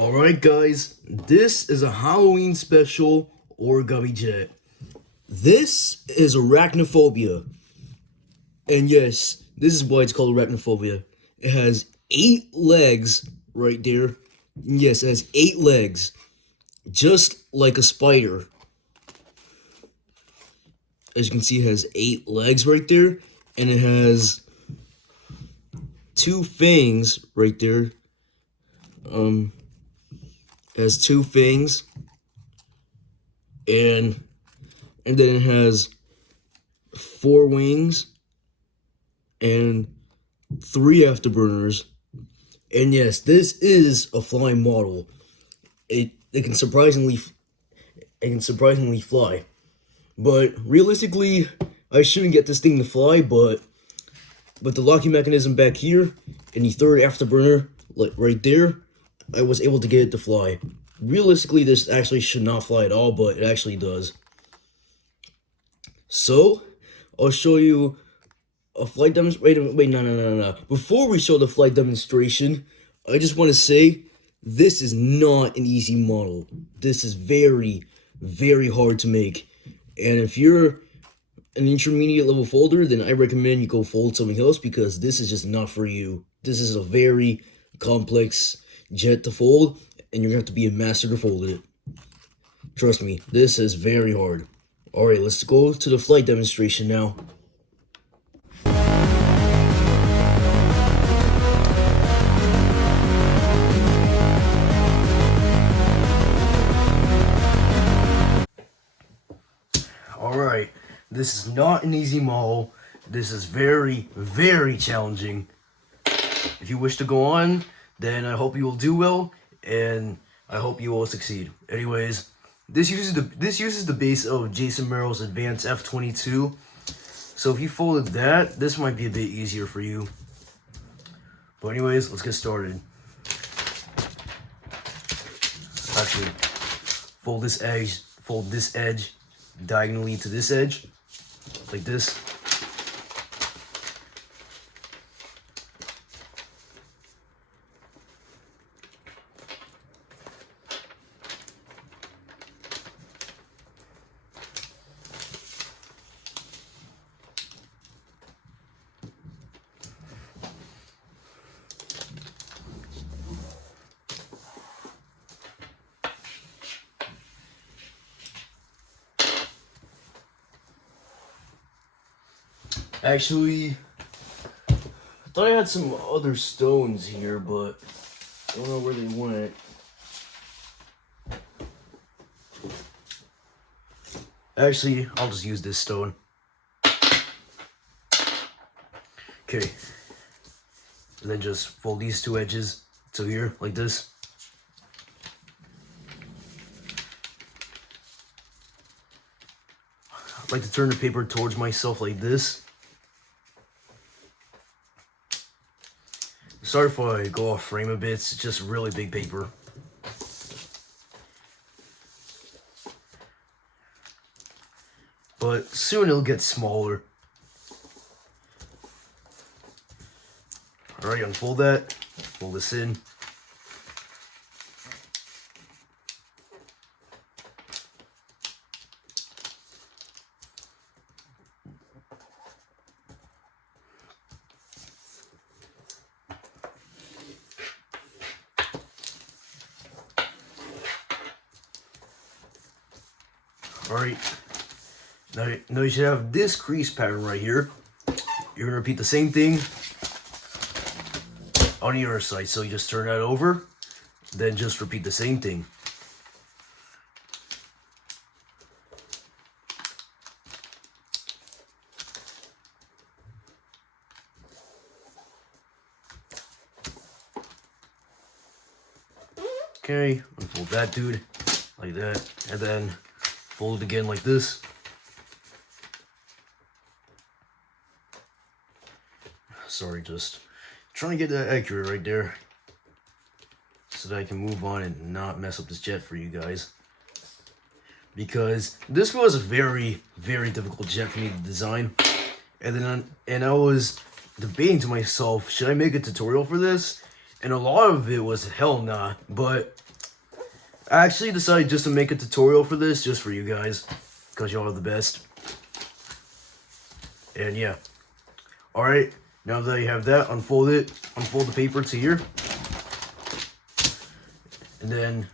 Alright guys, this is a Halloween special origami jet. This is Arachnophobia. And yes, this is why it's called Arachnophobia. It has 8 legs right there. Yes, it has 8 legs. Just like a spider. As you can see, it has 8 legs right there. And it has 2 fangs right there. It has 2 fangs. And then it has 4 wings and 3 afterburners. And yes, this is a flying model. It can surprisingly fly. But realistically, I shouldn't get this thing to fly, but with the locking mechanism back here and the 3rd afterburner like right there, I was able to get it to fly. Realistically, this actually should not fly at all, but it actually does. So, I'll show you a flight demonstration. Wait, no. Before we show the flight demonstration, I just want to say, this is not an easy model. This is very, very hard to make. And if you're an intermediate level folder, then I recommend you go fold something else, because this is just not for you. This is a very complex jet to fold, and you're going to have to be a master to fold it. Trust me, this is very hard. Alright, let's go to the flight demonstration now. Alright, this is not an easy model. This is very, very challenging. If you wish to go on, then I hope you will do well, and I hope you will succeed. Anyways, this uses the base of Jason Merrill's Advanced F-22. So if you folded that, this might be a bit easier for you. But anyways, let's get started. Actually, fold this edge diagonally to this edge, like this. Actually, I thought I had some other stones here, but I don't know where they went. Actually, I'll just use this stone. Okay. And then just fold these 2 edges to here, like this. I like to turn the paper towards myself like this. Sorry if I go off frame a bit, it's just really big paper. But soon it'll get smaller. Alright, unfold that, fold this in. Alright, now you should have this crease pattern right here. You're going to repeat the same thing on the other side. So you just turn that over, then just repeat the same thing. Okay, unfold that dude, like that, and then fold it again like this. Sorry, just trying to get that accurate right there, so that I can move on and not mess up this jet for you guys. Because this was a very, very difficult jet for me to design. And I was debating to myself, should I make a tutorial for this? And a lot of it was hell nah, but I actually decided just to make a tutorial for this, just for you guys, because y'all are the best. And yeah. Alright, now that you have that, unfold the paper to here. And then,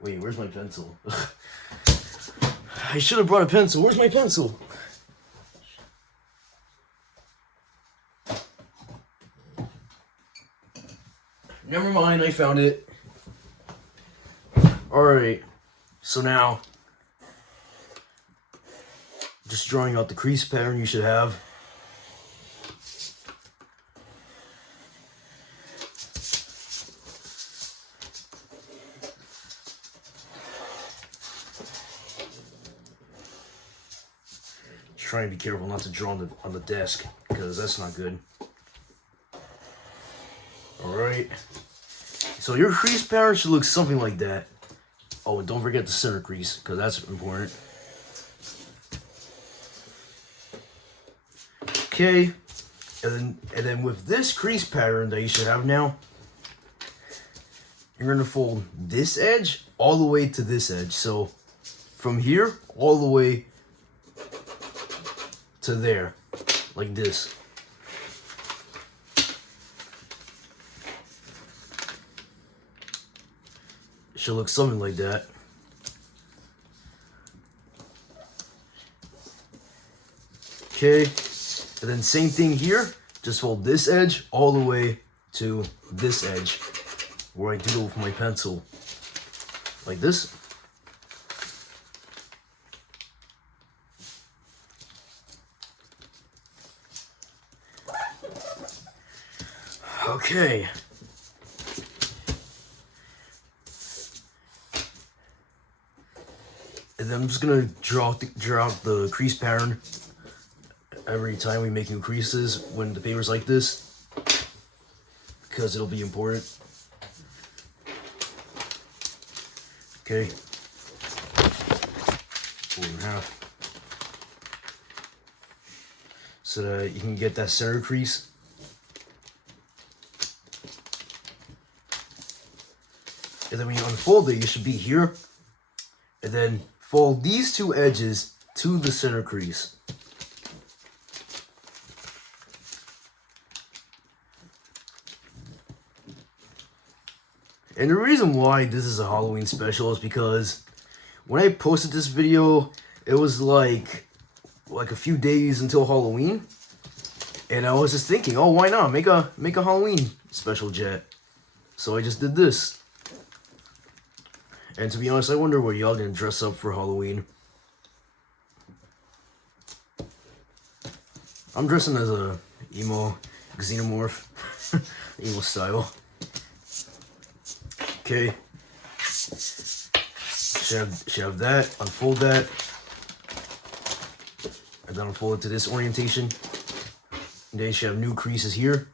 wait, where's my pencil? I should have brought a pencil. Where's my pencil? Never mind, I found it. Alright, so now, just drawing out the crease pattern you should have. Trying to be careful not to draw on the desk, because that's not good. Alright. So your crease pattern should look something like that. Oh, and don't forget the center crease, because that's important. Okay. And then with this crease pattern that you should have now, you're going to fold this edge all the way to this edge. So from here all the way to there, like this. It should look something like that. Okay, and then same thing here, just fold this edge all the way to this edge, where I doodle with my pencil, like this. Okay. And then I'm just gonna draw out the crease pattern every time we make new creases when the paper's like this, because it'll be important. Okay. Fold it in half, so that you can get that center crease. And then when you unfold it, you should be here. And then fold these two edges to the center crease. And the reason why this is a Halloween special is because when I posted this video, it was like a few days until Halloween. And I was just thinking, oh, why not make a Halloween special jet? So I just did this. And to be honest, I wonder what y'all gonna dress up for Halloween. I'm dressing as a emo xenomorph, emo style. Okay. Should have that. Unfold that, and then unfold it to this orientation. And then you should have new creases here.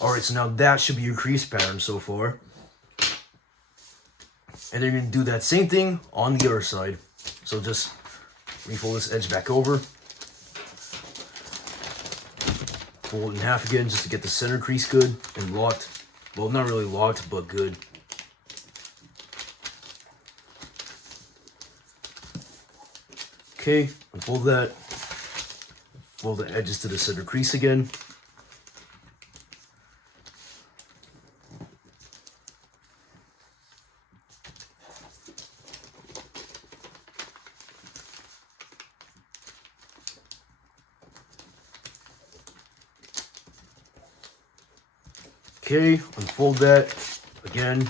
Alright, so now that should be your crease pattern so far. And then you're going to do that same thing on the other side. So just refold this edge back over. Fold it in half again just to get the center crease good and locked. Well, not really locked, but good. Okay, unfold that. Fold the edges to the center crease again. Okay, unfold that again,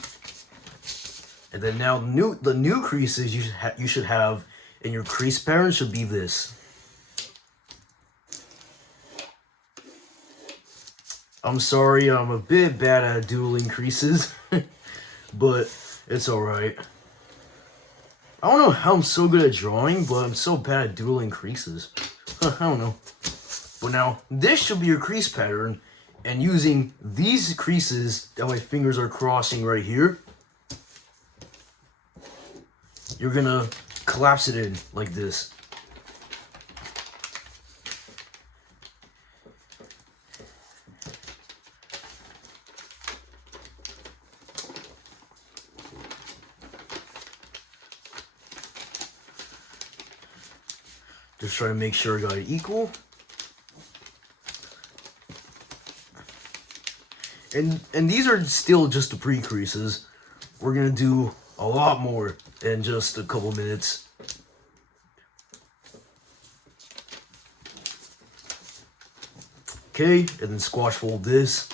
and then now the new creases you should have in your crease pattern should be this. I'm sorry, I'm a bit bad at doodling creases, but it's alright. I don't know how I'm so good at drawing, but I'm so bad at doodling creases. I don't know. But now this should be your crease pattern. And using these creases that my fingers are crossing right here, you're gonna collapse it in like this. Just try to make sure I got it equal. And these are still just the pre-creases. We're gonna do a lot more in just a couple minutes. Okay, and then squash fold this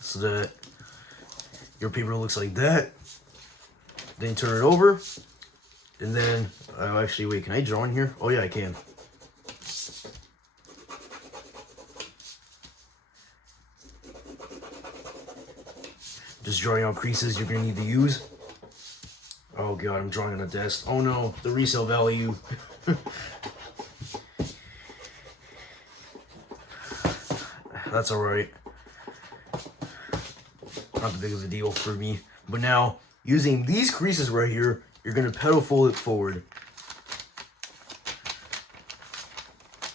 so that your paper looks like that. Then turn it over, and then actually wait, can I draw in here? Oh yeah, I can. Just drawing out creases you're gonna need to use. Oh god, I'm drawing on a desk. Oh no, the resale value. That's alright. Not the big of a deal for me. But now, using these creases right here, you're gonna pedal fold it forward.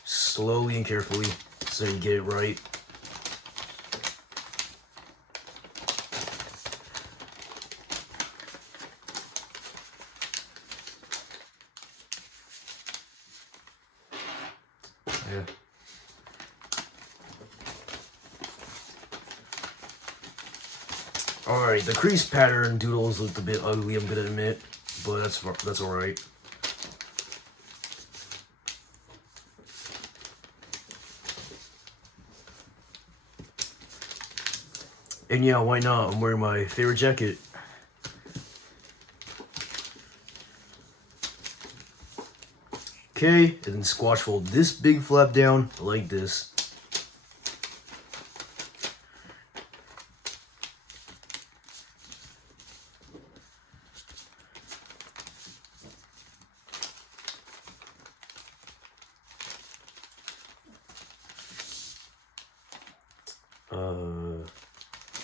Slowly and carefully, so you get it right. Yeah. Alright, the crease pattern doodles looked a bit ugly, I'm gonna admit, but that's alright. And yeah, why not? I'm wearing my favorite jacket. Okay, and then squash fold this big flap down like this.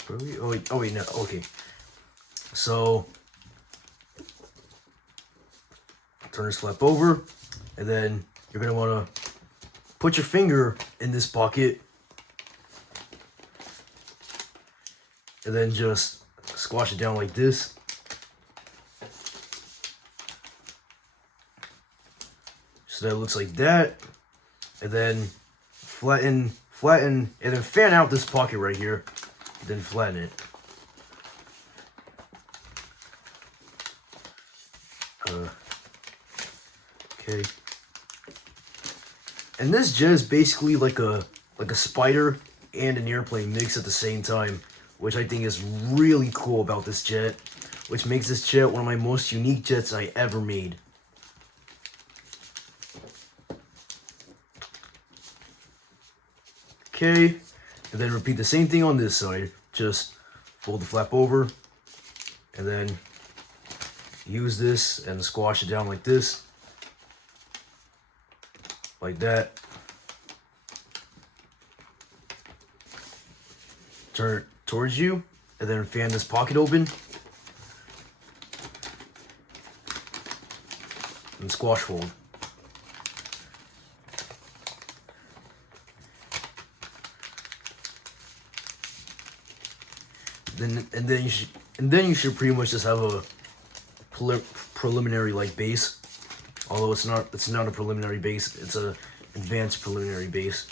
Really? Oh wait, no, okay. So, turn this flap over, and then you're gonna wanna put your finger in this pocket, and then just squash it down like this. So that it looks like that, and then flatten, and then fan out this pocket right here, then flatten it. Okay. And this jet is basically like a spider and an airplane mixed at the same time, which I think is really cool about this jet, which makes this jet one of my most unique jets I ever made. Okay, and then repeat the same thing on this side. Just fold the flap over, and then use this and squash it down like this. Like that. Turn it towards you, and then fan this pocket open. And squash fold. Then you should pretty much just have a preliminary like base. Although it's not a preliminary base, it's a advanced preliminary base.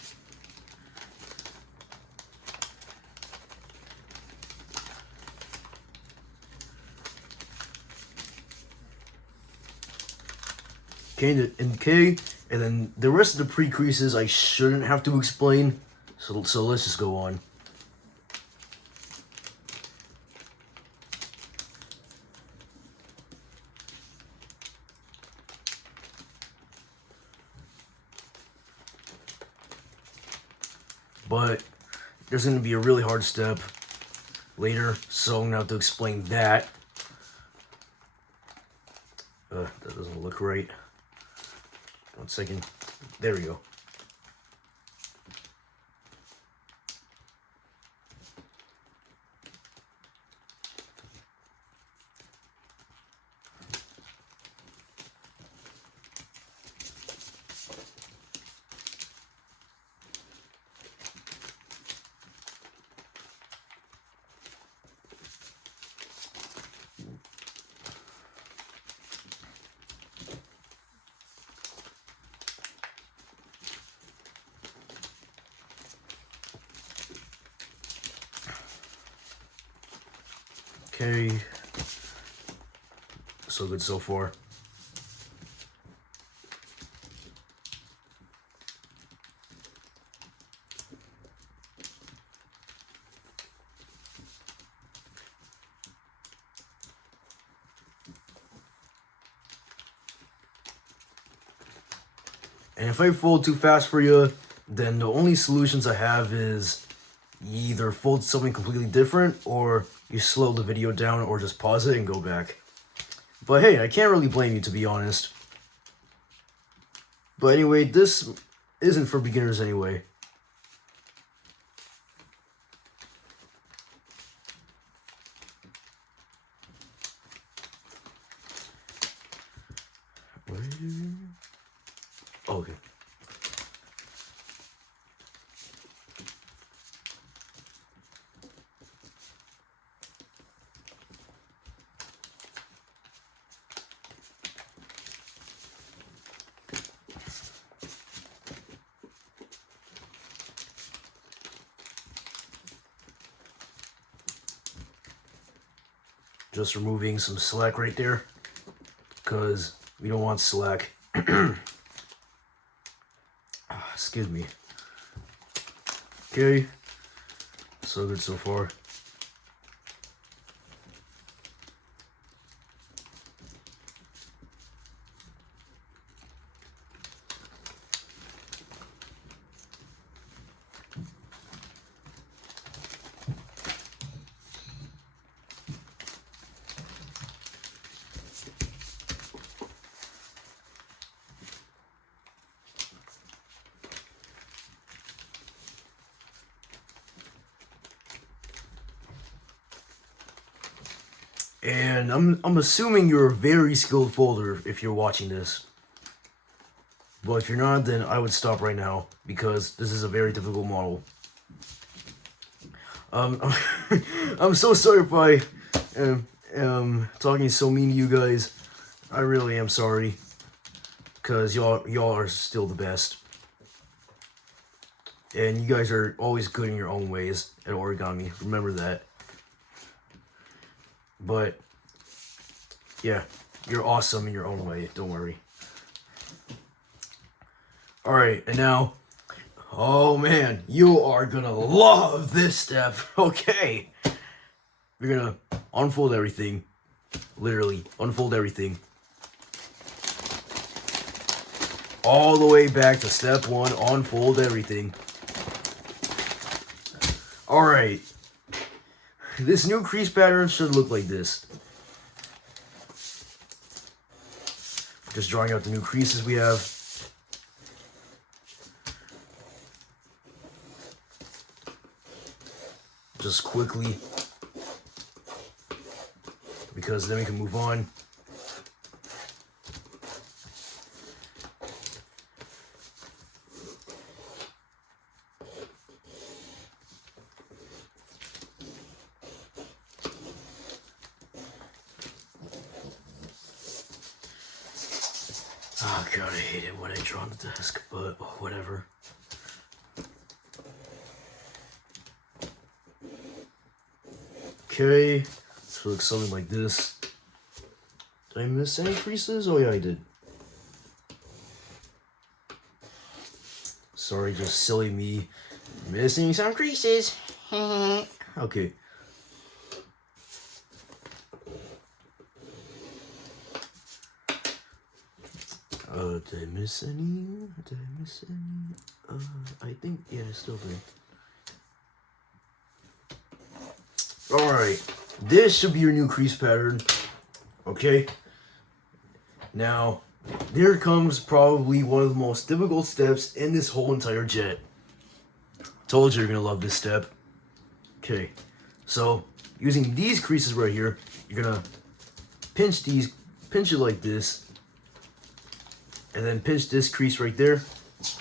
Okay, and then the rest of the pre-creases I shouldn't have to explain, so let's just go on. But there's going to be a really hard step later, so I'm going to have to explain that. That doesn't look right. 1 second. There we go. Okay. So good so far. And if I fold too fast for you, then the only solutions I have is you either fold something completely different, or you slow the video down, or just pause it and go back. But hey, I can't really blame you, to be honest. But anyway, this isn't for beginners anyway. Okay. Just removing some slack right there, because we don't want slack. Excuse me. Okay, so good so far. And I'm assuming you're a very skilled folder if you're watching this. But if you're not, then I would stop right now, because this is a very difficult model. I'm so sorry if I am talking so mean to you guys. I really am sorry, because y'all are still the best. And you guys are always good in your own ways at origami. Remember that. But yeah, you're awesome in your own way. Don't worry. Alright, and now, oh man, you are gonna love this step. Okay. You're gonna unfold everything. Literally, unfold everything. All the way back to step 1, unfold everything. Alright. This new crease pattern should look like this. Just drawing out the new creases we have. Just quickly, because then we can move on. Oh god, I hate it when I draw on the desk, but whatever. Okay, so it looks something like this. Did I miss any creases? Oh yeah, I did. Sorry, just silly me missing some creases. Okay. Did I miss any? Did I miss any? I think, yeah, I still do. Alright, this should be your new crease pattern. Okay? Now, there comes probably one of the most difficult steps in this whole entire jet. Told you you're gonna love this step. Okay, so using these creases right here, you're gonna pinch it like this, and then pinch this crease right there. It's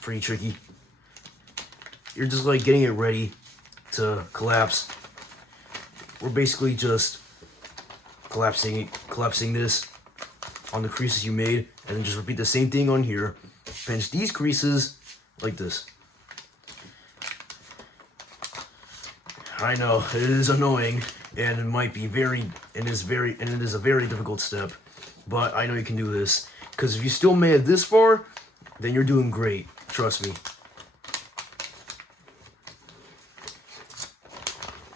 pretty tricky. You're just like getting it ready to collapse. We're basically just collapsing this on the creases you made, and then just repeat the same thing on here. Pinch these creases like this. I know it is annoying, and it might be it is a very difficult step, but I know you can do this. Because if you still made it this far, then you're doing great. Trust me.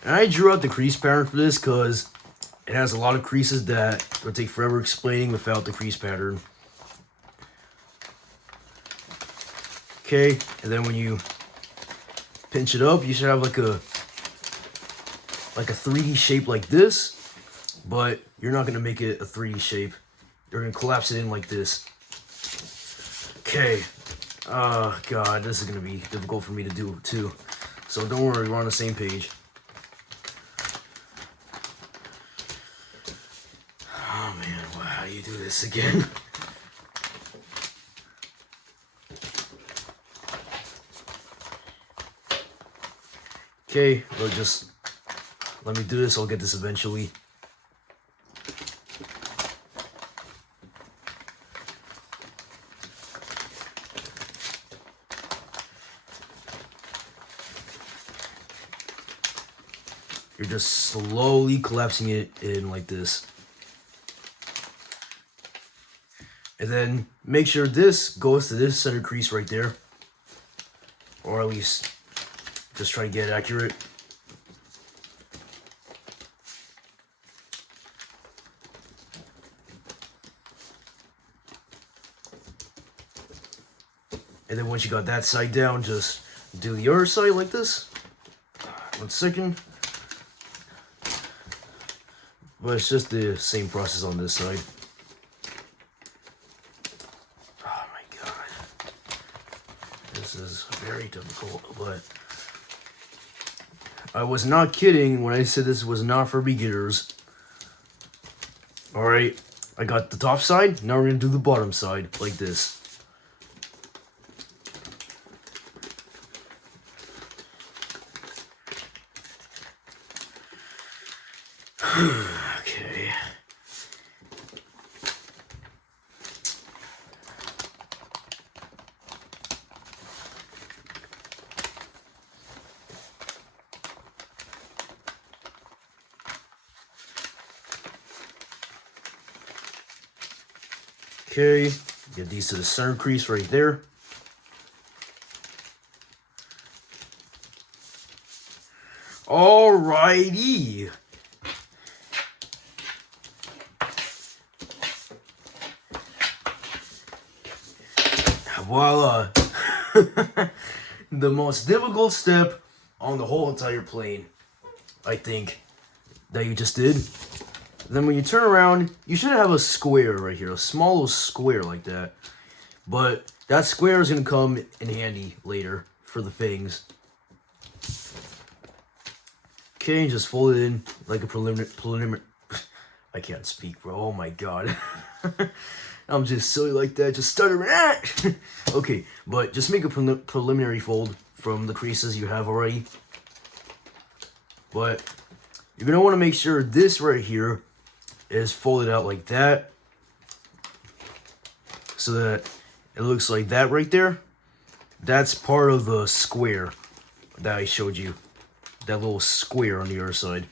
And I drew out the crease pattern for this because it has a lot of creases that would take forever explaining without the crease pattern. Okay, and then when you pinch it up, you should have like a 3D shape like this, but you're not gonna make it a 3D shape. You're gonna collapse it in like this. Okay. Oh god, this is gonna be difficult for me to do too. So don't worry, we're on the same page. Oh man, how do you do this again? Okay, well, just let me do this. I'll get this eventually. You're just slowly collapsing it in like this. And then make sure this goes to this center crease right there. Or at least just try to get it accurate. And then once you got that side down, just do the other side like this. 1 second. But it's just the same process on this side. Oh my god. This is very difficult, but I was not kidding when I said this was not for beginners. Alright, I got the top side, now we're gonna do the bottom side, like this. Okay. Okay, get these to the center crease right there. Alrighty. Voila. The most difficult step on the whole entire plane, I think, that you just did. Then when you turn around, you should have a square right here, a small little square like that. But that square is going to come in handy later for the fangs. Okay, just fold it in like a preliminary. I can't speak, bro. Oh my god. I'm just silly like that, just stuttering. Okay, but just make a preliminary fold from the creases you have already. But you're going to want to make sure this right here is folded out like that, so that it looks like that right there. That's part of the square that I showed you. That little square on the other side.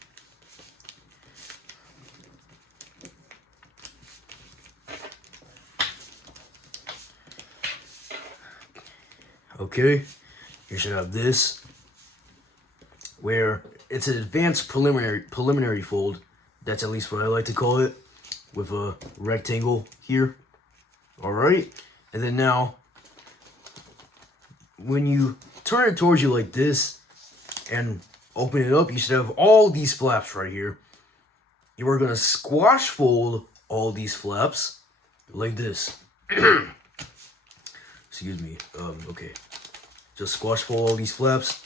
Okay, you should have this, where it's an advanced preliminary fold. That's at least what I like to call it, with a rectangle here. Alright, and then now, when you turn it towards you like this, and open it up, you should have all these flaps right here. You are going to squash fold all these flaps, like this. Excuse me, okay. Just squash fold all these flaps.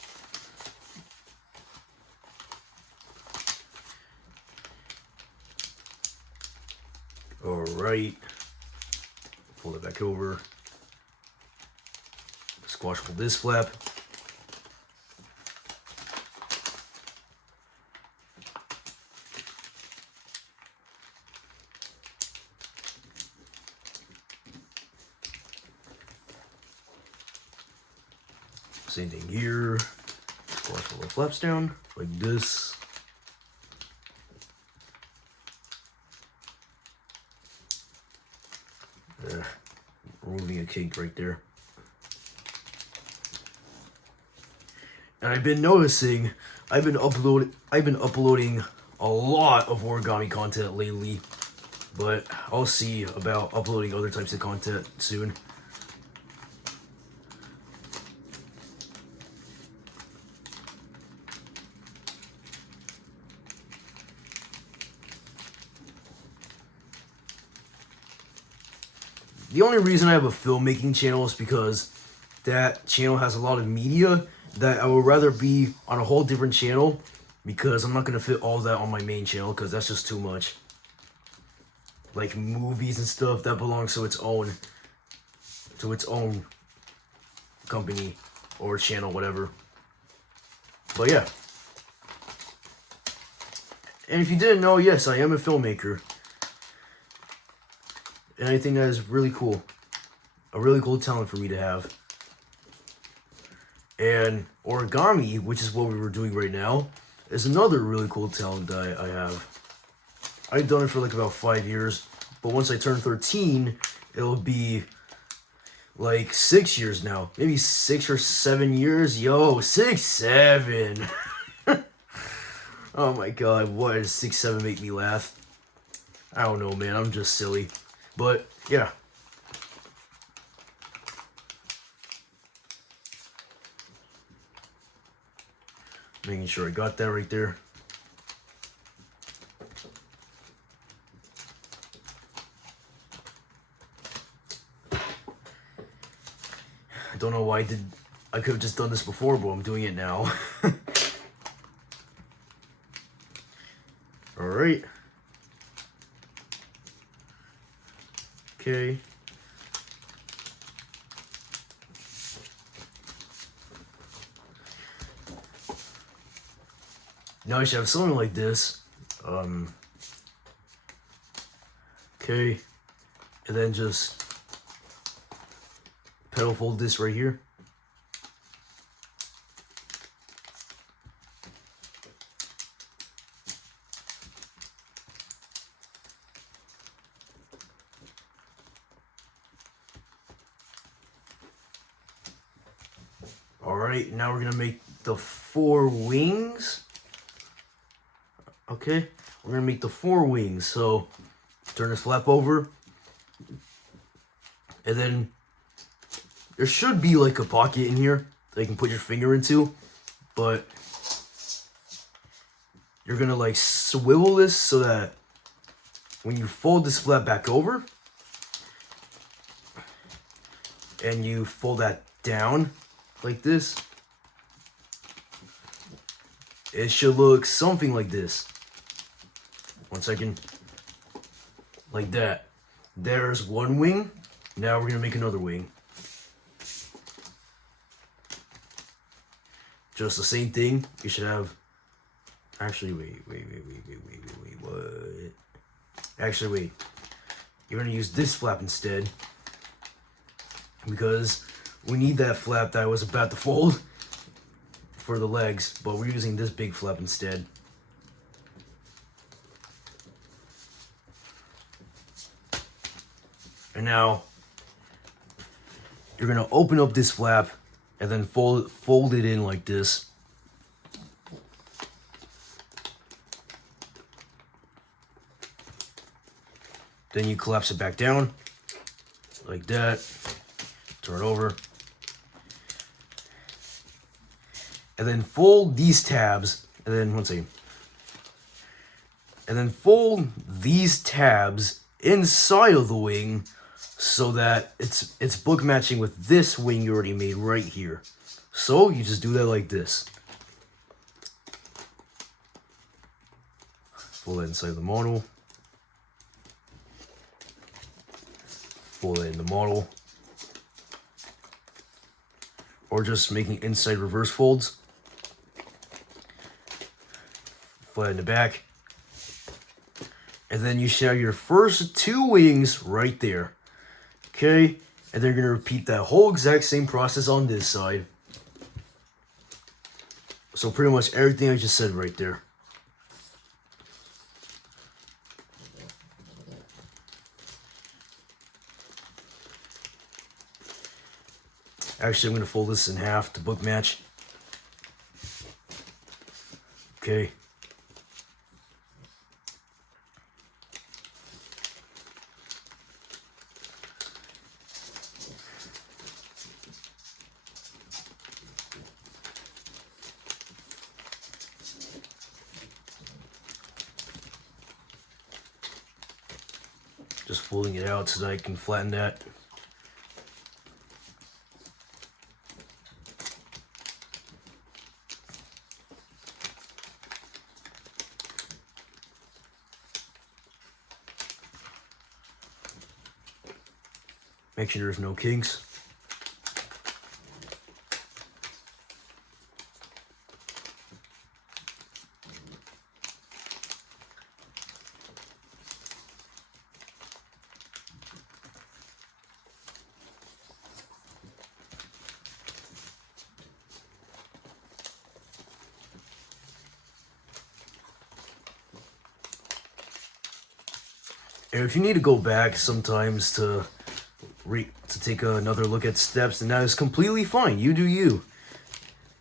Alright. Fold it back over. Squash fold this flap. Same thing here. Pull the flaps down like this. Removing a kink right there. And I've been noticing I've been uploading a lot of origami content lately, but I'll see about uploading other types of content soon. The only reason I have a filmmaking channel is because that channel has a lot of media that I would rather be on a whole different channel, because I'm not going to fit all that on my main channel because that's just too much. Like movies and stuff, that belongs to its own company or channel, whatever. But yeah. And if you didn't know, yes, I am a filmmaker. And I think that is really cool. A really cool talent for me to have. And origami, which is what we were doing right now, is another really cool talent that I have. I've done it for like about 5 years, but once I turn 13, it'll be like 6 years now. Maybe 6 or 7 years. Yo, 6, 7. Oh my god, why does 6, 7 make me laugh? I don't know, man. I'm just silly. But, yeah. Making sure I got that right there. I don't know why I could have just done this before, but I'm doing it now. Alright. Okay. Now I should have something like this. Okay. And then just pedal fold this right here. Alright, now we're gonna make the 4 wings. Okay, we're gonna make the 4 wings. So turn this flap over, and then there should be like a pocket in here that you can put your finger into, but you're gonna like swivel this so that when you fold this flap back over and you fold that down like this, it should look something like this. 1 second. Like that. There's 1 wing. Now we're gonna make another wing. Just the same thing. You should have. Actually, wait. What? Actually, wait. You're gonna use this flap instead, because we need that flap that I was about to fold for the legs, but we're using this big flap instead. And now you're gonna open up this flap and then fold it in like this. Then you collapse it back down like that. Turn it over. And then fold these tabs, and then 1 second. And then fold these tabs inside of the wing so that it's book matching with this wing you already made right here. So you just do that like this. Fold that inside the model. Fold it in the model. Or just making inside reverse folds. Fold it in the back. And then you should have your first 2 wings right there. Okay? And then you're going to repeat that whole exact same process on this side. So pretty much everything I just said right there. Actually, I'm going to fold this in half to book match. Okay. Just folding it out so that I can flatten that. Make sure there's no kinks. And if you need to go back sometimes to take another look at steps, then that is completely fine. You do you.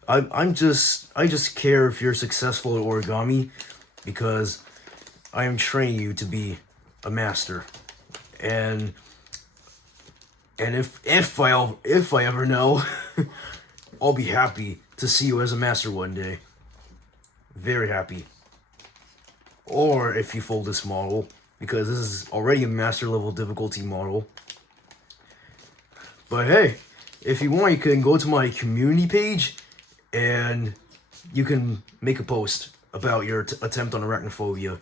I just care if you're successful at origami, because I am training you to be a master. And if I ever know, I'll be happy to see you as a master one day. Very happy. Or if you fold this model, because this is already a master level difficulty model. But hey, if you want, you can go to my community page and you can make a post about your attempt on arachnophobia.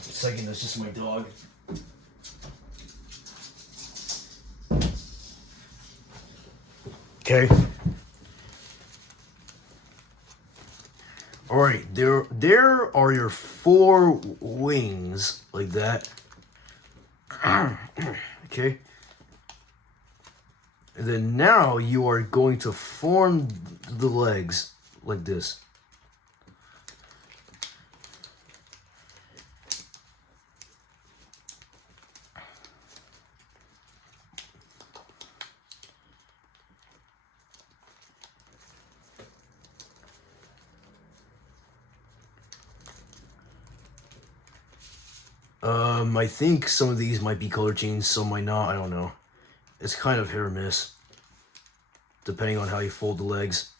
Second, that's just my dog. Okay. All right, there are your 4 wings, like that. Okay. And then now you are going to form the legs like this. I think some of these might be color changed, some might not, I don't know. It's kind of hit or miss, depending on how you fold the legs.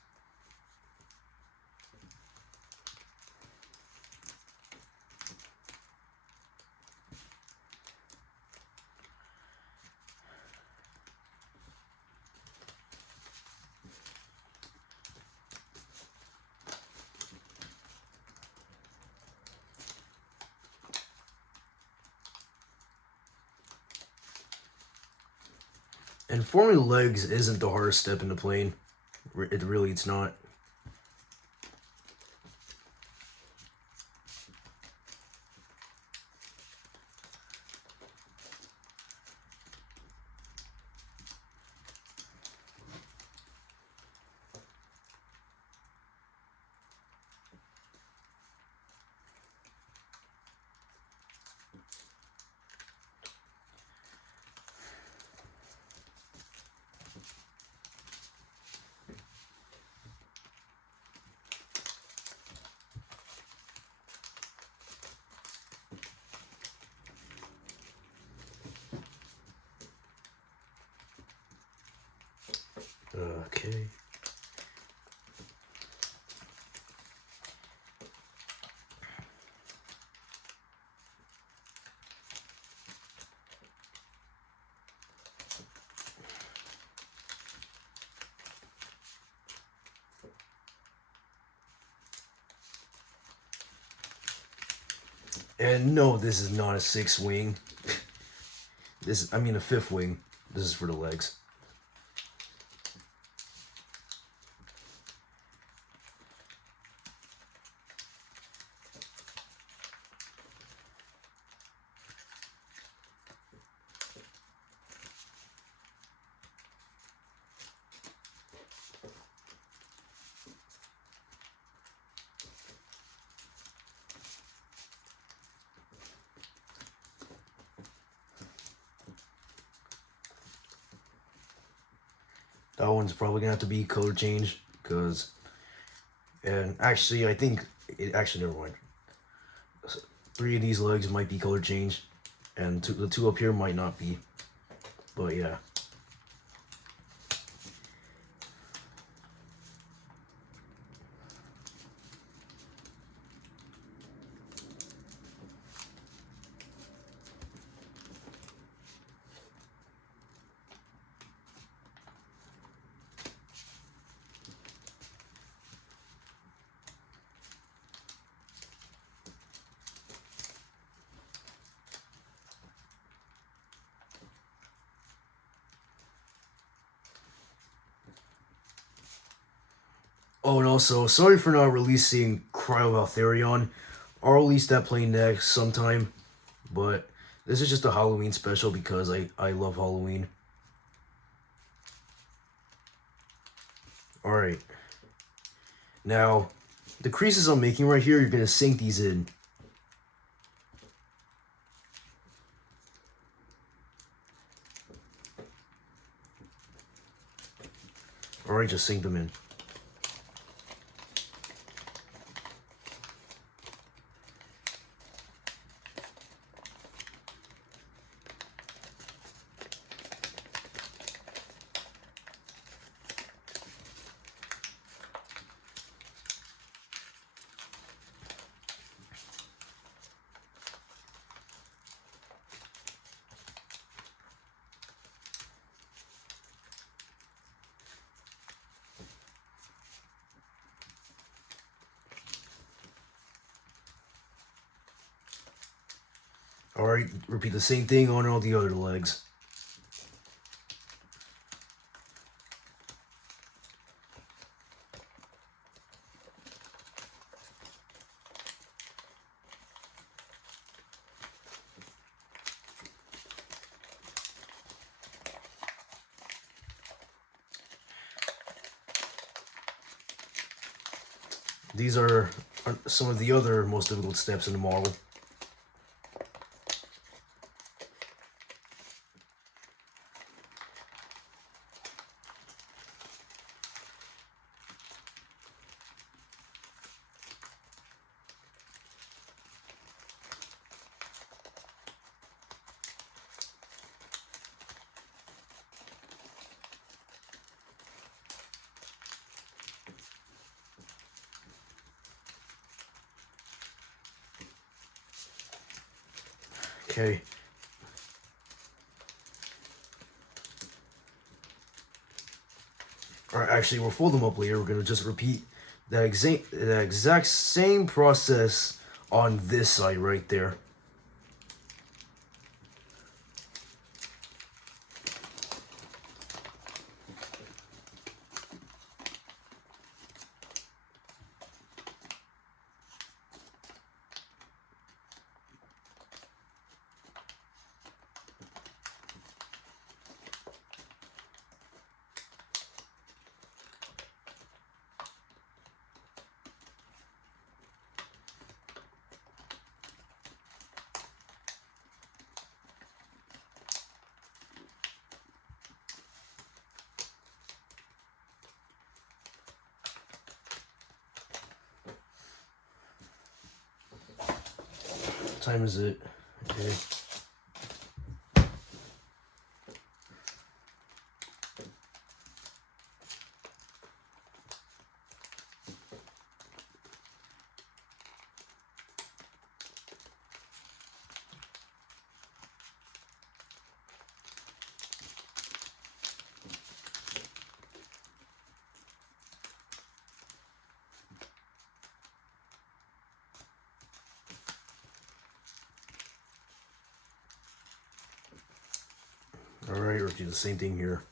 And forming the legs isn't the hardest step in the plane. It's not. Okay. And no, this is not a 6th wing. A 5th wing. This is for the legs. That one's probably gonna have to be color change because, and actually I think it actually never mind. 3 of these legs might be color change, and the 2 up here might not be. But yeah. Oh, and also, sorry for not releasing Cryovaltherion. I'll release that plane next sometime. But this is just a Halloween special because I love Halloween. Alright. Now, the creases I'm making right here, you're going to sink these in. Alright, just sink them in. Alright, repeat the same thing on all the other legs. These are some of the other most difficult steps in the model. Okay. Alright, actually, we'll fold them up later. We're going to just repeat the exact same process on this side right there. What time is it? Okay. Alright, we'll do the same thing here.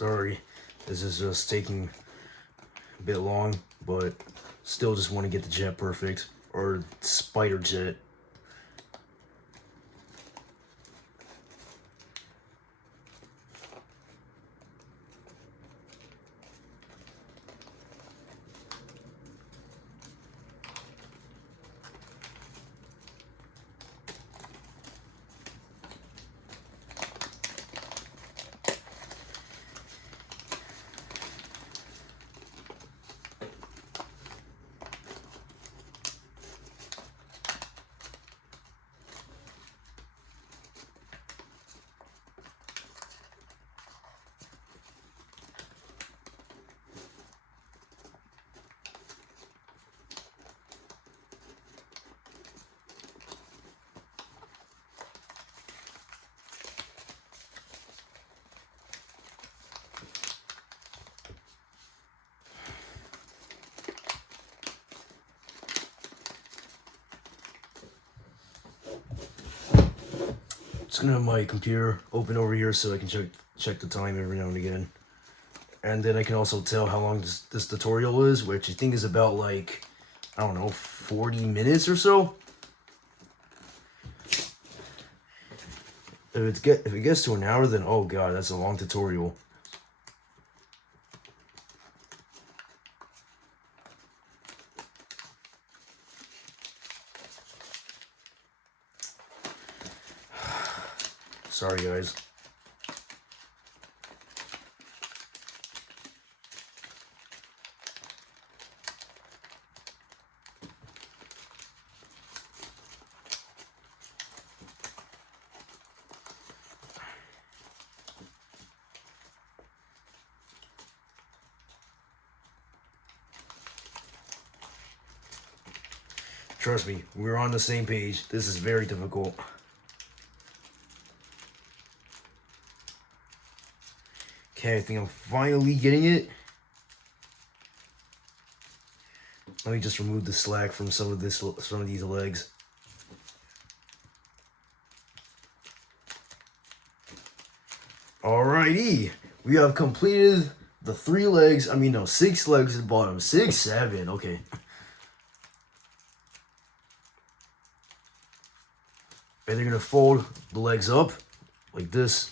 Sorry, this is just taking a bit long, but still just want to get the jet perfect, or spider jet. Just gonna have my computer open over here so I can check the time every now and again. And then I can also tell how long this tutorial is, which I think is about like, I don't know, 40 minutes or so. If it gets to an hour, then oh god, that's a long tutorial. Sorry, guys. Trust me, we're on the same page. This is very difficult. Okay, I think I'm finally getting it. Let me just remove the slack from some of these legs. Alrighty, we have completed the 3 legs. I mean, no, 6 legs at the bottom. 6, 7. Okay. And they're gonna fold the legs up like this.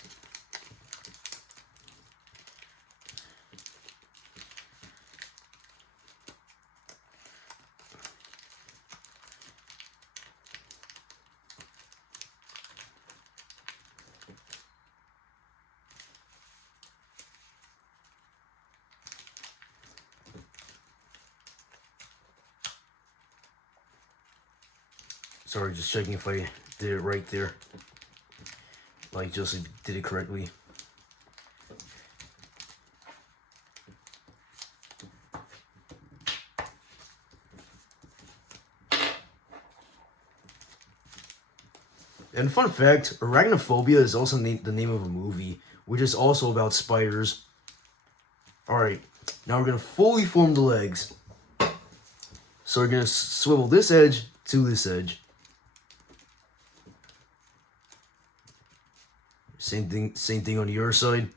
Sorry, just checking if I did it right there. Like, just did it correctly. And fun fact, Arachnophobia is also the name of a movie, which is also about spiders. Alright, now we're going to fully form the legs. So we're going to swivel this edge to this edge. Same thing on the other side.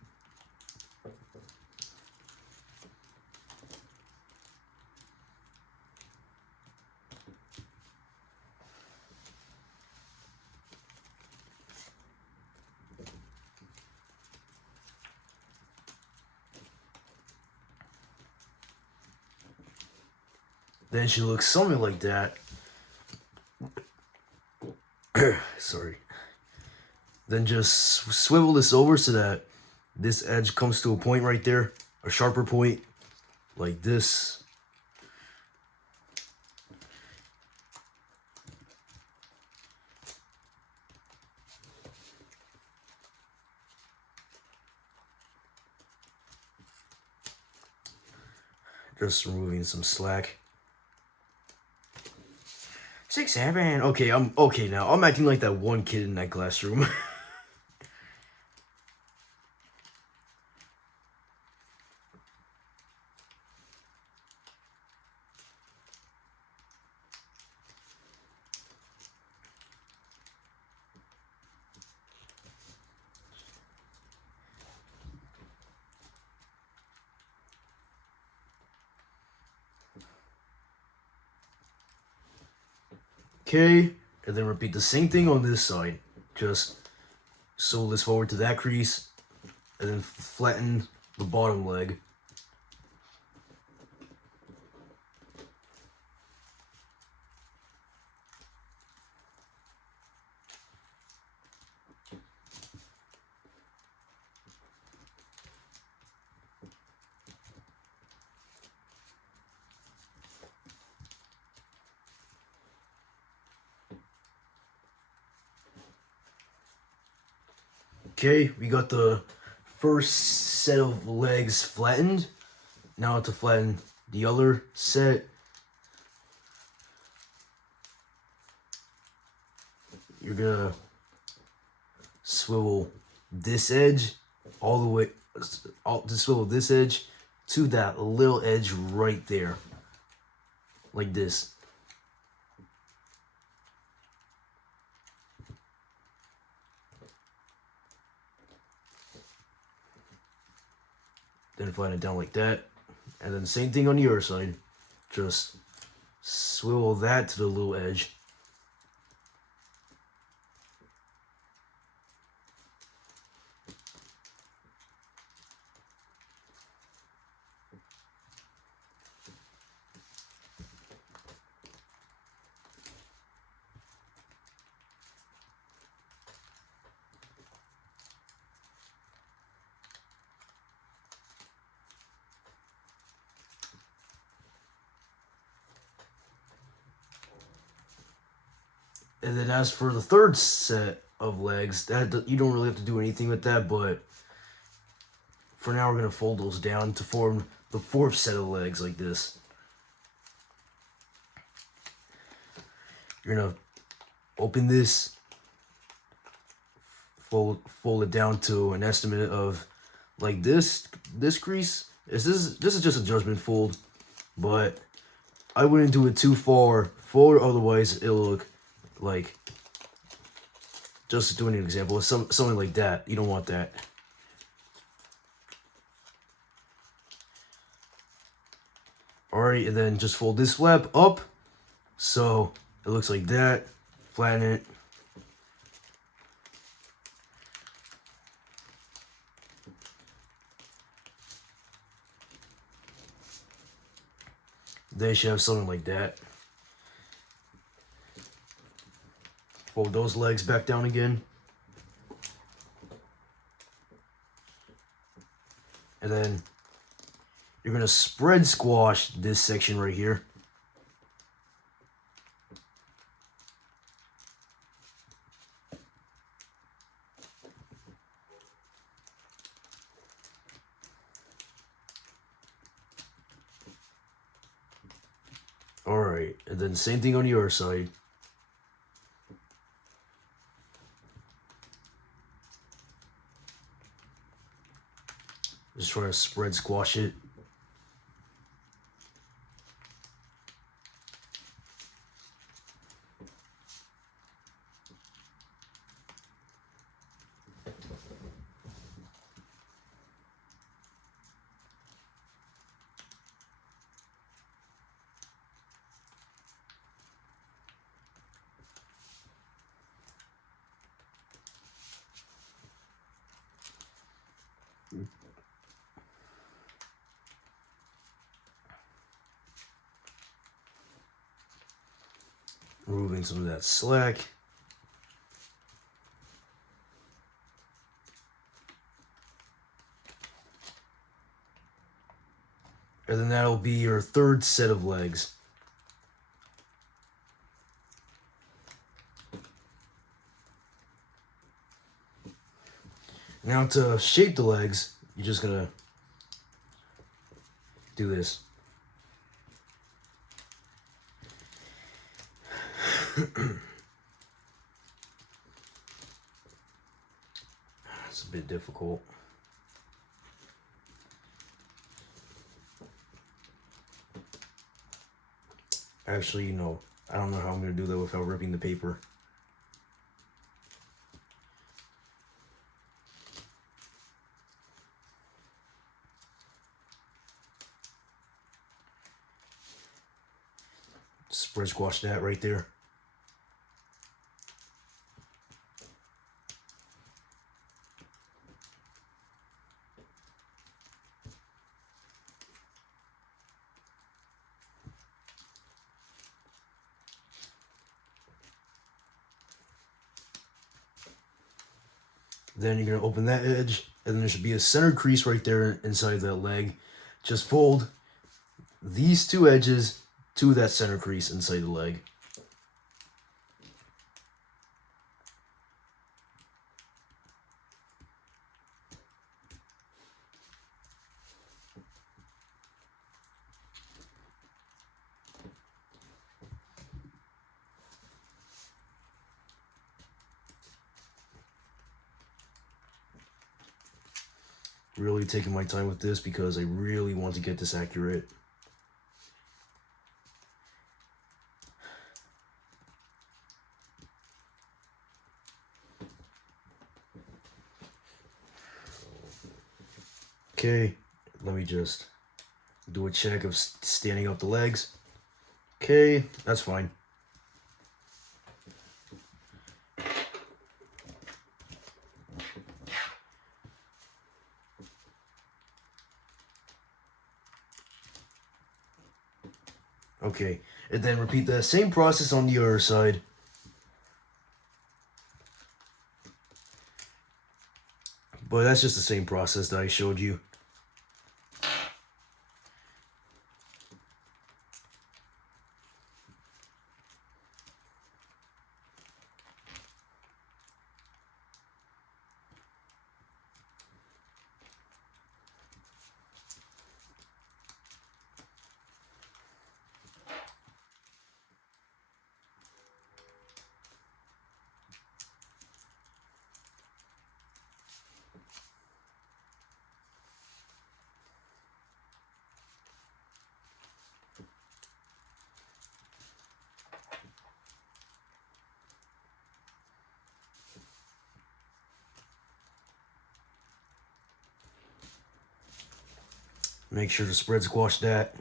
Then she looks something like that. Sorry. Then just swivel this over so that this edge comes to a point right there, a sharper point, like this. Just removing some slack. 6, 7. Okay, I'm okay now. I'm acting like that one kid in that classroom. Okay, and then repeat the same thing on this side. Just sew this forward to that crease, and then flatten the bottom leg. Okay, we got the first set of legs flattened. Now to flatten the other set, you're gonna swivel this edge all the way, to swivel this edge to that little edge right there, like this. Then flatten it down like that, and then same thing on the other side. Just swivel that to the little edge. And then as for the third set of legs, that you don't really have to do anything with that, but for now we're gonna fold those down to form the fourth set of legs like this. You're gonna open this, fold it down to an estimate of like this crease. This is just a judgment fold, but I wouldn't do it too far forward, otherwise it'll look like, just doing an example, something like that. You don't want that. Alright, and then just fold this flap up so it looks like that. Flatten it. Then you should have something like that. Fold those legs back down again. And then you're gonna spread squash this section right here. Alright, and then same thing on the other side. Just try to spread squash it. Removing some of that slack. And then that'll be your third set of legs. Now to shape the legs, you're just gonna do this. It's a bit difficult. Actually, you know, I don't know how I'm gonna do that without ripping the paper. Spread squash that right there. Then you're gonna open that edge, and then there should be a center crease right there inside that leg. Just fold these two edges to that center crease inside the leg. Really taking my time with this because I really want to get this accurate. Okay, let me just do a check of standing up the legs. Okay, that's fine. Okay, and then repeat the same process on the other side. But that's just the same process that I showed you. Make sure to spread squash that.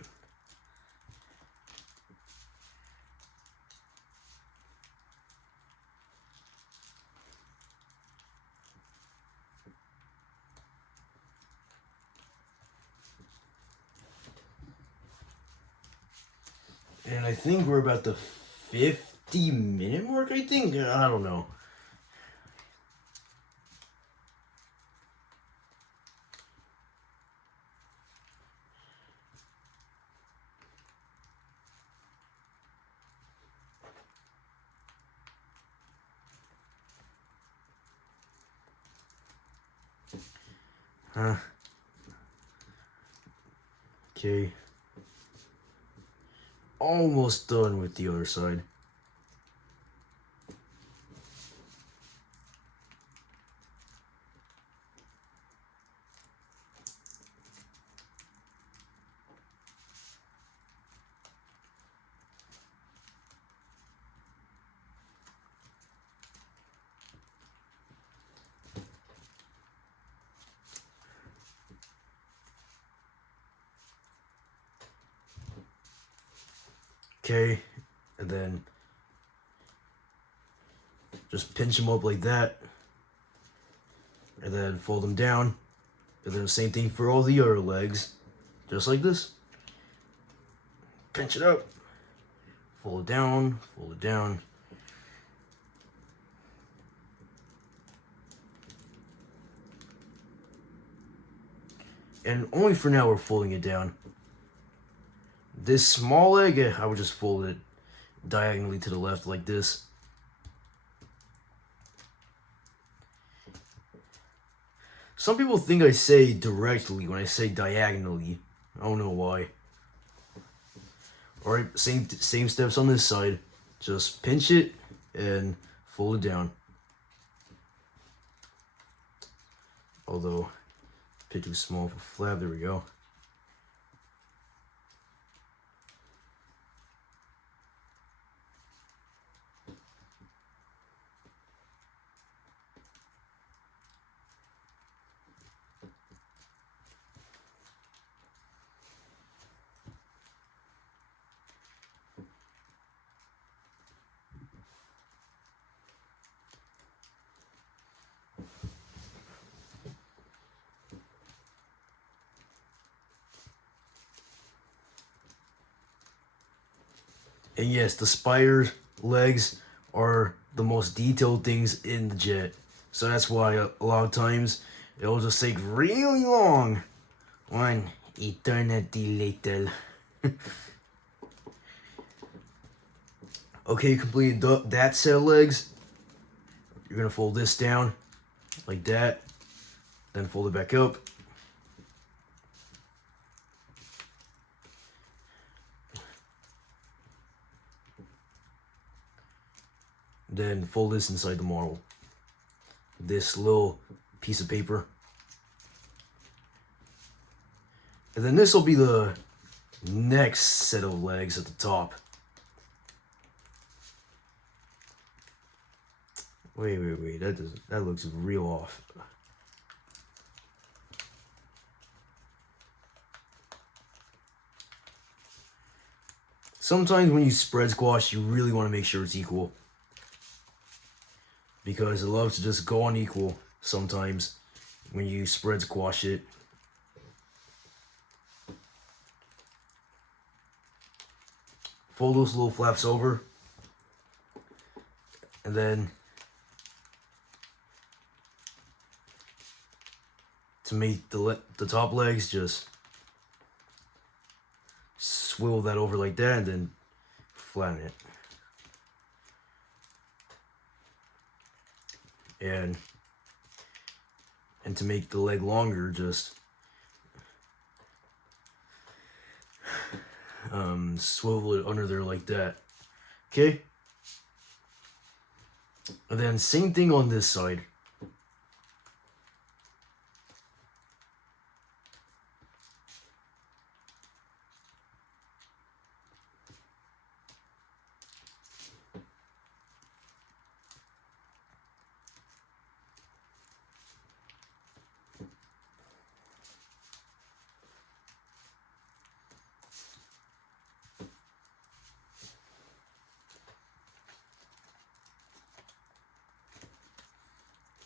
And I think we're about the 50-minute mark, I think? I don't know. Okay. Almost done with the other side. Okay, and then just pinch them up like that, and then fold them down, and then the same thing for all the other legs, just like this. Pinch it up, fold it down, fold it down. And only for now we're folding it down. This small leg, I would just fold it diagonally to the left like this. Some people think I say directly when I say diagonally. I don't know why. Alright, same steps on this side. Just pinch it and fold it down. Although, a bit too small for flap, there we go. And yes, the spider legs are the most detailed things in the jet. So that's why a lot of times it'll just take really long. One eternity later. Okay, you completed that set of legs. You're gonna fold this down like that, then fold it back up. Then fold this inside the model. This little piece of paper. And then this will be the next set of legs at the top. Wait, that looks real off. Sometimes when you spread squash, you really want to make sure it's equal. Because it loves to just go unequal sometimes when you spread squash it. Fold those little flaps over. And then to make the top legs, just swivel that over like that and then flatten it. And to make the leg longer, just swivel it under there like that. Okay? And then same thing on this side.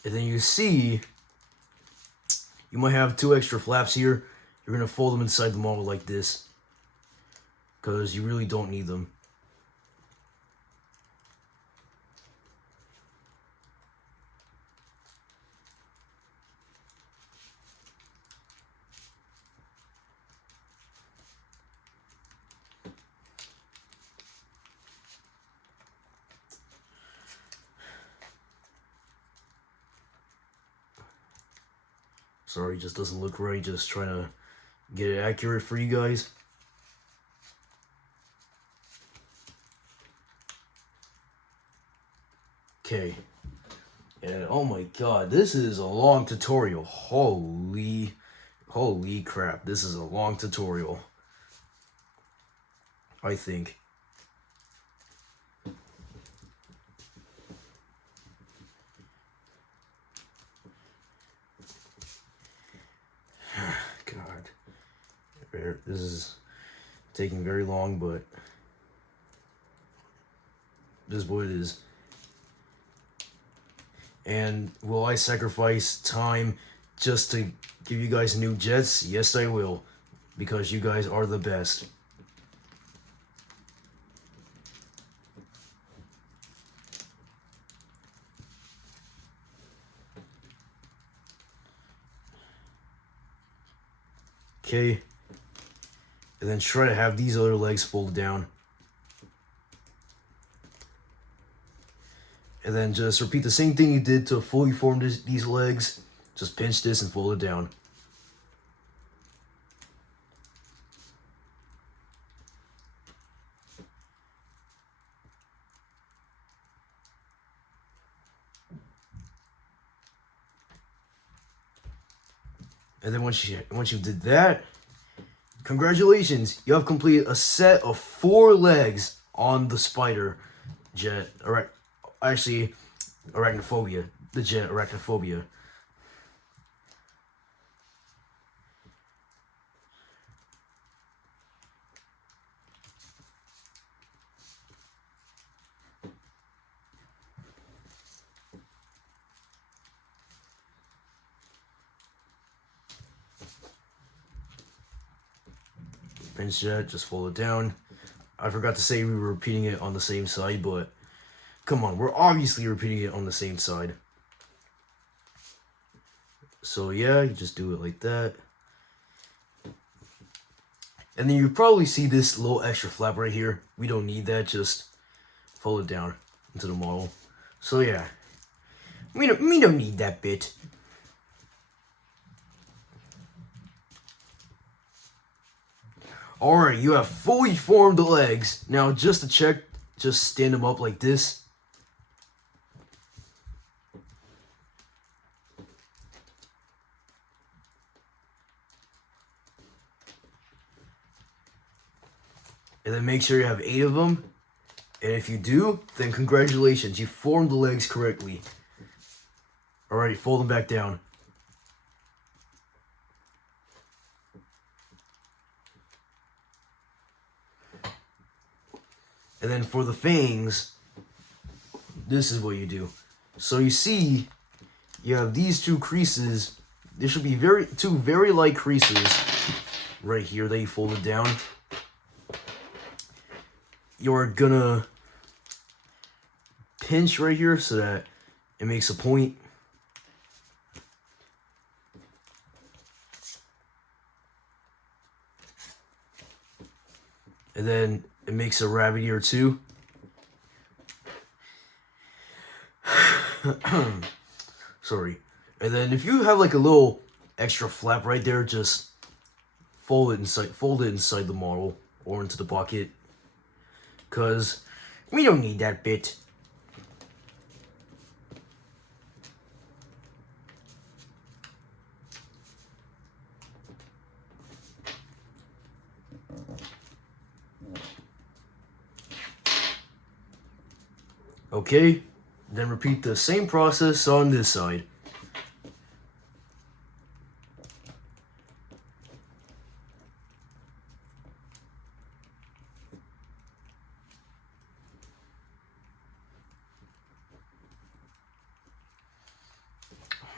And then you see, you might have 2 extra flaps here. You're going to fold them inside the model like this, because you really don't need them. Sorry, it just doesn't look right. Just trying to get it accurate for you guys. Okay. And oh my god, this is a long tutorial. Holy crap. This is a long tutorial, I think. God. This is taking very long, but this is what it is. And will I sacrifice time just to give you guys new jets? Yes, I will. Because you guys are the best. Okay. And then try to have these other legs folded down. And then just repeat the same thing you did to fully form these legs. Just pinch this and fold it down. And then once you did that, congratulations, you have completed a set of 4 legs on the spider jet. Actually, Arachnophobia. The jet Arachnophobia. Pinch that, just fold it down. I forgot to say we were repeating it on the same side, but come on, we're obviously repeating it on the same side. So yeah, you just do it like that. And then you probably see this little extra flap right here. We don't need that, just fold it down into the model. So yeah, we don't need that bit. Alright, you have fully formed the legs. Now just to check, just stand them up like this. And then make sure you have 8 of them. And if you do, then congratulations, you formed the legs correctly. Alright, fold them back down. And then for the fangs, this is what you do. So you see, you have these 2 creases. There should be two very light creases right here that you folded down. You're gonna pinch right here so that it makes a point. And then it makes a rabbit ear too. Sorry. And then if you have like a little extra flap right there, just fold it inside the model or into the pocket. Cause we don't need that bit. Okay, then repeat the same process on this side.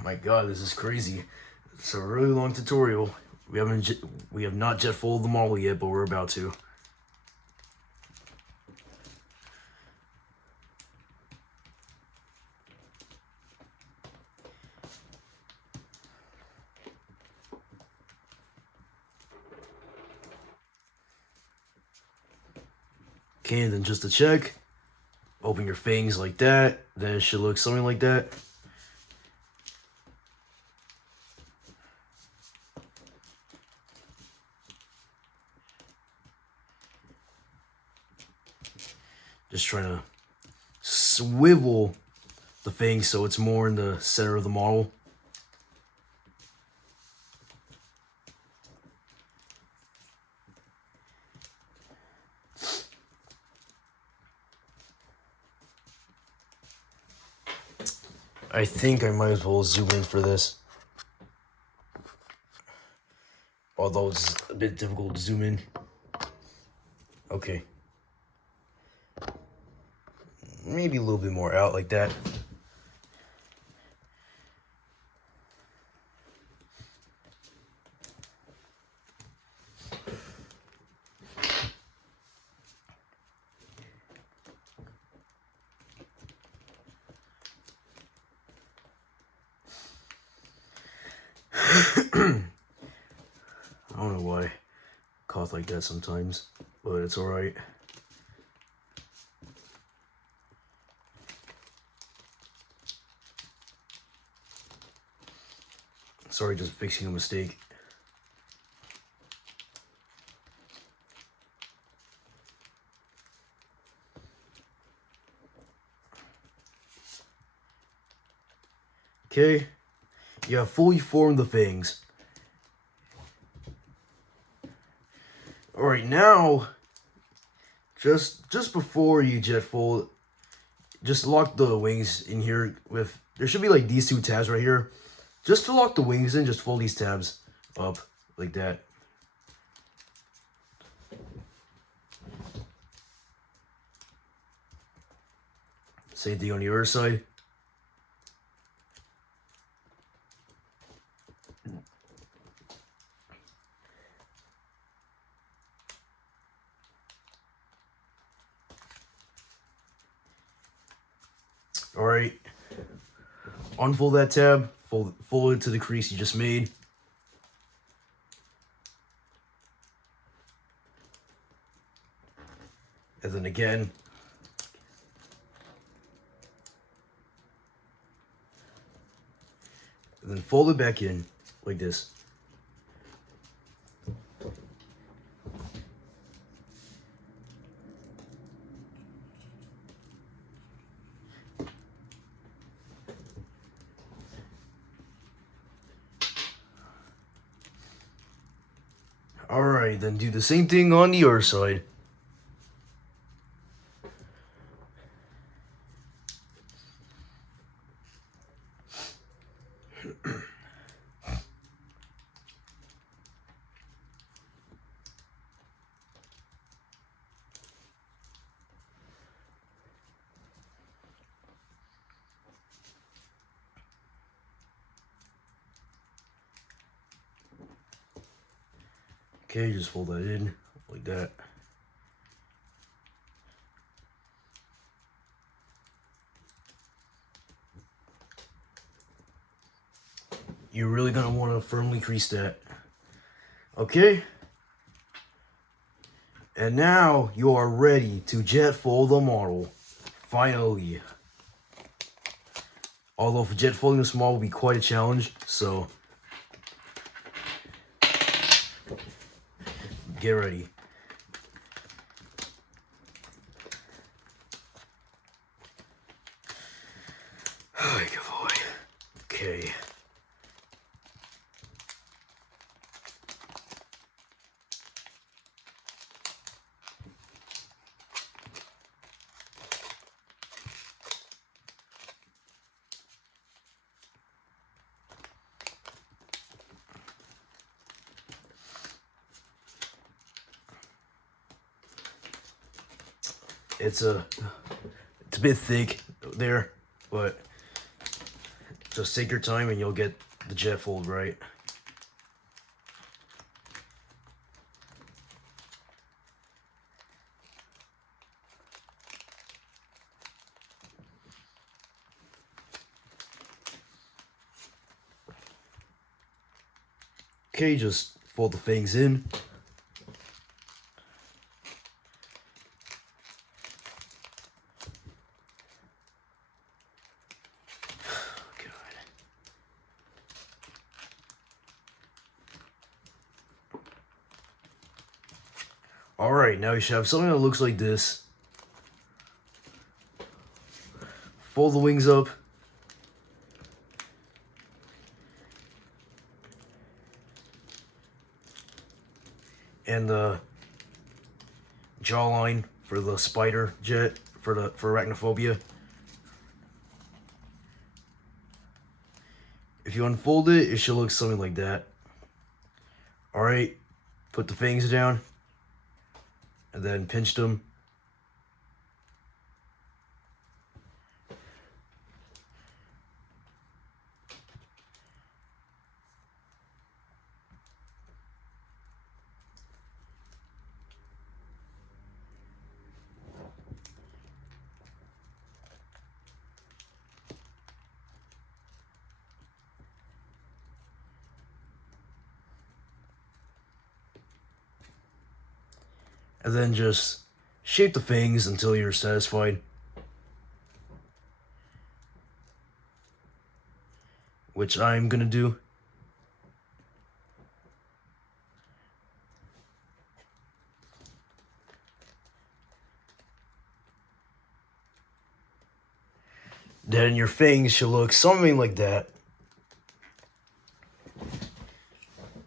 My God, this is crazy. It's a really long tutorial. We have not jet folded the model yet, but we're about to. Okay, and then just to check, open your fangs like that. Then it should look something like that. Just trying to swivel the fangs so it's more in the center of the model. I think I might as well zoom in for this. Although it's a bit difficult to zoom in. Okay. Maybe a little bit more out like that. I don't know why I cough like that sometimes, but it's alright. Sorry, just fixing a mistake. Okay, you have fully formed the fangs. Alright, now, just before you jet fold, just lock the wings in here with, there should be like these 2 tabs right here. Just to lock the wings in, just fold these tabs up like that. Same thing on the other side. Alright, unfold that tab, fold it to the crease you just made. And then again. And then fold it back in like this. Alright, then do the same thing on the other side. Okay, just fold that in like that. You're really gonna want to firmly crease that. Okay? And now you are ready to jet fold the model. Finally. Although for jet folding this model will be quite a challenge, so get ready. Oh, good boy. Okay. It's a bit thick there, but just take your time and you'll get the jet fold right. Okay, just fold the things in. Alright, now you should have something that looks like this. Fold the wings up. And the jawline for the spider jet for Arachnophobia. If you unfold it, it should look something like that. Alright, put the fangs down. And then pinch them. And then just shape the fangs until you're satisfied. Which I'm gonna do. Then your fangs should look something like that.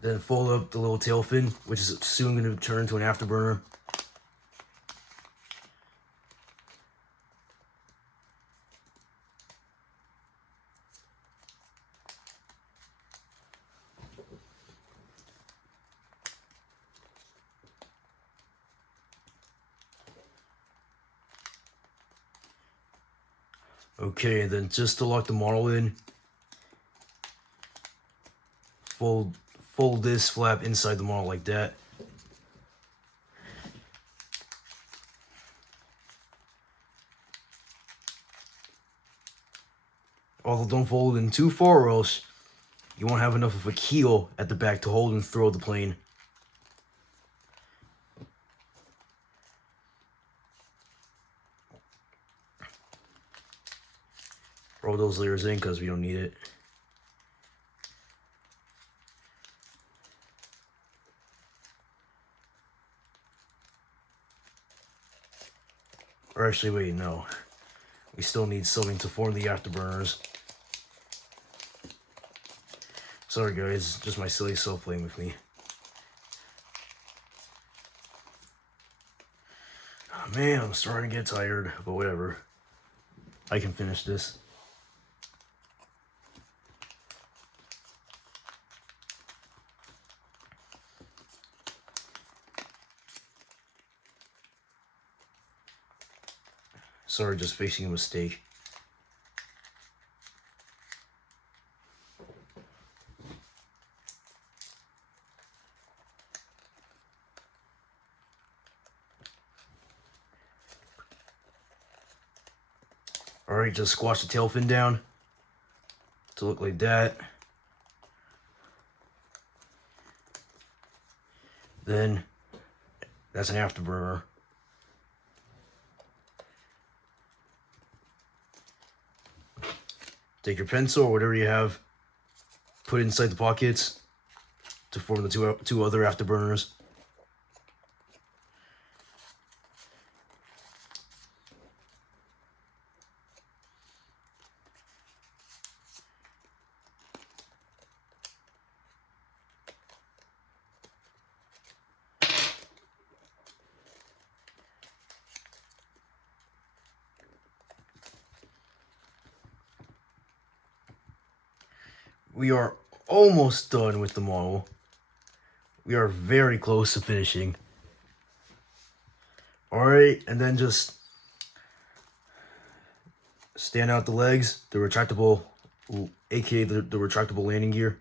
Then fold up the little tail fin, which is soon going to turn to an afterburner. Okay, then just to lock the model in, fold this flap inside the model like that. Although don't fold it in too far or else You won't have enough of a keel at the back to hold and throw the plane. Roll those layers in because we don't need it. Or actually, wait, no. We still need something to form the afterburners. Sorry guys, just my silly self playing with me. Oh, man, I'm starting to get tired, but whatever. I can finish this. Sorry, just facing a mistake. Alright, just squash the tail fin down to look like that. Then, that's an afterburner. Take your pencil or whatever you have, put it inside the pockets to form the two other afterburners. We are almost done with the model. We are very close to finishing. Alright, and then just stand out the legs, the retractable, aka the retractable landing gear.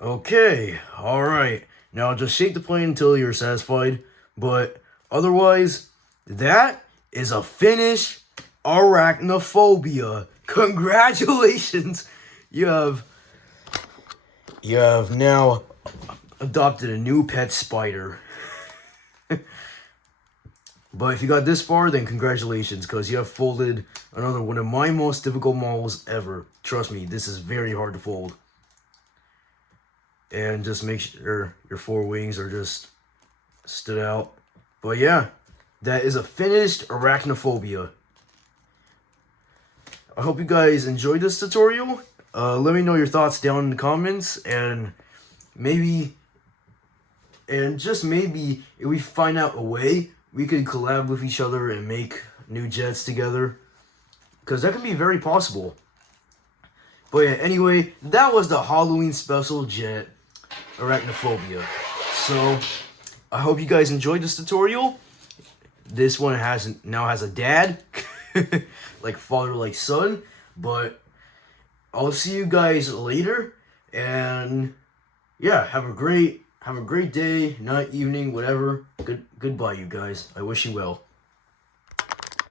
Okay, alright. Now just shape the plane until you're satisfied. But otherwise, that is a finished Arachnophobia. Congratulations! You have now adopted a new pet spider. But if you got this far, then congratulations, because you have folded another one of my most difficult models ever. Trust me, this is very hard to fold. And just make sure your four wings are just stood out. But yeah, that is a finished Arachnophobia. I hope you guys enjoyed this tutorial. Let me know your thoughts down in the comments, and just maybe, if we find out a way, we could collab with each other and make new jets together, because that can be very possible. But yeah, anyway, that was the Halloween special jet Arachnophobia. So I hope you guys enjoyed this tutorial. This one now has a dad, like father, like son. But I'll see you guys later, and yeah, have a great day, night, evening, whatever. Goodbye, you guys. I wish you well.